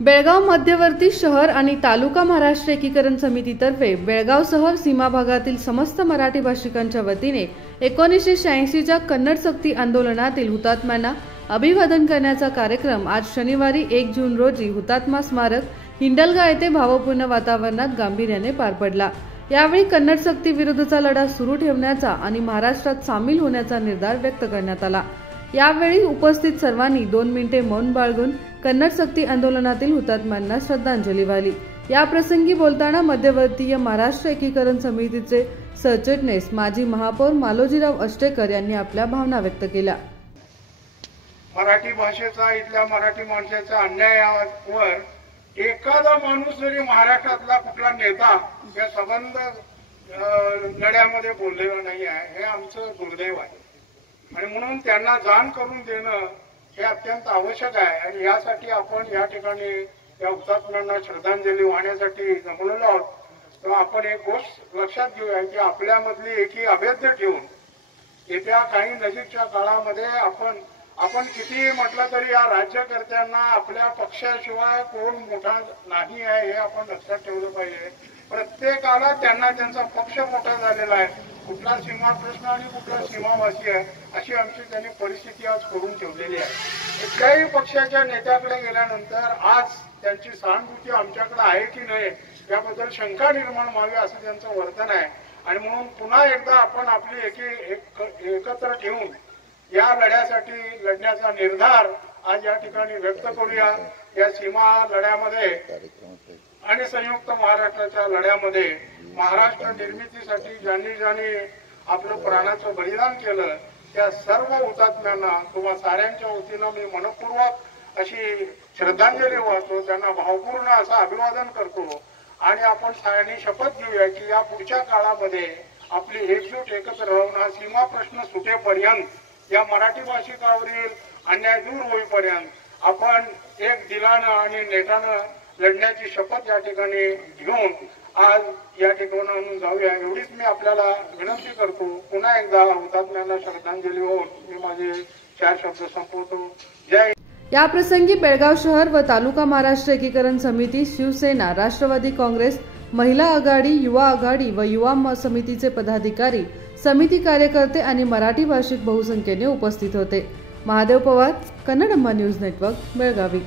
बेळगाव मध्यवर्ती शहर आणि तालुका महाराष्ट्र एकीकरण समितीतर्फे बेळगावसह सीमा भागातील समस्त मराठी भाषिकांच्या वतीने 1986च्या कन्नड सक्ती आंदोलनातील हुतात्म्यांना अभिवादन करण्याचा कार्यक्रम आज शनिवारी 1 जून रोजी हुतात्मा स्मारक हिंडलगा येथे भावपूर्ण वातावरणात गांभीर्याने पार पडला। यावेळी कन्नड सक्ती विरुद्धचा लढा सुरू ठेवण्याचा आणि महाराष्ट्रात सामील होण्याचा निर्धार व्यक्त करण्यात आला। यावेळी उपस्थित सर्वांनी 2 मिनिटे मौन बाळगून कन्नड सक्ती आंदोलनातील हुतात्म्यांना श्रद्धांजली वाहिली। या प्रसंगी बोलताना मध्यवर्तीय महाराष्ट्र एकीकरण समितीचे सरचिटणीस माजी महापौर मालोजीराव अष्टेकर यांनी आपल्या भावना व्यक्त केल्या। मराठी भाषेचा इथल्या मराठी माणसाच्या अन्यायावर एखादा माणूस जरी महाराष्ट्रातला कुठला नेता या संबंध लढ्यामध्ये बोललेला नाही आहे, हे आमचं दुर्दैव आहे आणि म्हणून त्यांना जाण करून देणं हे अत्यंत आवश्यक आहे। आणि यासाठी आपण या ठिकाणी या हुतात्म्यांना श्रद्धांजली वाहण्यासाठी जमलेलो आहोत। तर आपण एक गोष्ट लक्षात घेऊया की आपल्यामधली एकी अभेद्य ठेवून येत्या काही नजीकच्या काळामध्ये आपण कितीही म्हटलं तरी या राज्यकर्त्यांना आपल्या पक्षाशिवाय कोण मोठा नाही आहे हे आपण लक्षात ठेवलं पाहिजे। प्रत्येकाला त्यांना त्यांचा पक्ष मोठा झालेला आहे, कुठला सीमा प्रश्न आणि कुठला सीमावासी आहे अशी आमची त्यांनी परिस्थिती आज करून ठेवलेली आहे। कुठल्याही पक्षाच्या नेत्याकडे गेल्यानंतर आज त्यांची सहानुभूती आमच्याकडे आहे की नाही याबद्दल शंका निर्माण व्हावी असं त्यांचं वर्तन आहे। आणि म्हणून पुन्हा एकदा आपण आपली एकत्र ठेवून या लढ्यासाठी लढण्याचा निर्धार आज या ठिकाणी व्यक्त करूया। या सीमा लढ्यामध्ये आणि संयुक्त महाराष्ट्राच्या लढ्यामध्ये महाराष्ट्र निर्मितीसाठी ज्यांनी आपलं प्राणाचं बलिदान केलं त्या सर्व हुतात्म्यांना तुम्हा साऱ्यांच्या वतीनं मी मनपूर्वक अशी श्रद्धांजली वाहतो, त्यांना भावपूर्ण असं अभिवादन करतो। आणि आपण सगळ्यांनी शपथ घेऊया की या पुढच्या काळामध्ये आपली एकजूट एकत्र राहून हा सीमा प्रश्न सुटेपर्यंत या मराठी भाषिकावरील अन्याय दूर होईपर्यंत आपण एक दिलानं आणि नेटानं लढण्याची शपथ या ठिकाणी घेऊन आज या ठिकाणाहून जाऊया एवढीच मी आपल्याला विनंती करतो। पुन्हा एकदा हुतात्म्यांना श्रद्धांजली वाहून मी माझे 4 शब्द संपवतो। जय। या प्रसंगी बेळगाव शहर व तालुका महाराष्ट्र एकीकरण समिती, शिवसेना, राष्ट्रवादी काँग्रेस, महिला आघाडी, युवा आघाडी व युवा समितीचे पदाधिकारी, समिती कार्यकर्ते आणि मराठी भाषिक बहुसंख्येने उपस्थित होते। Mahadev Pawar, Kannadamma news network, Belagavi.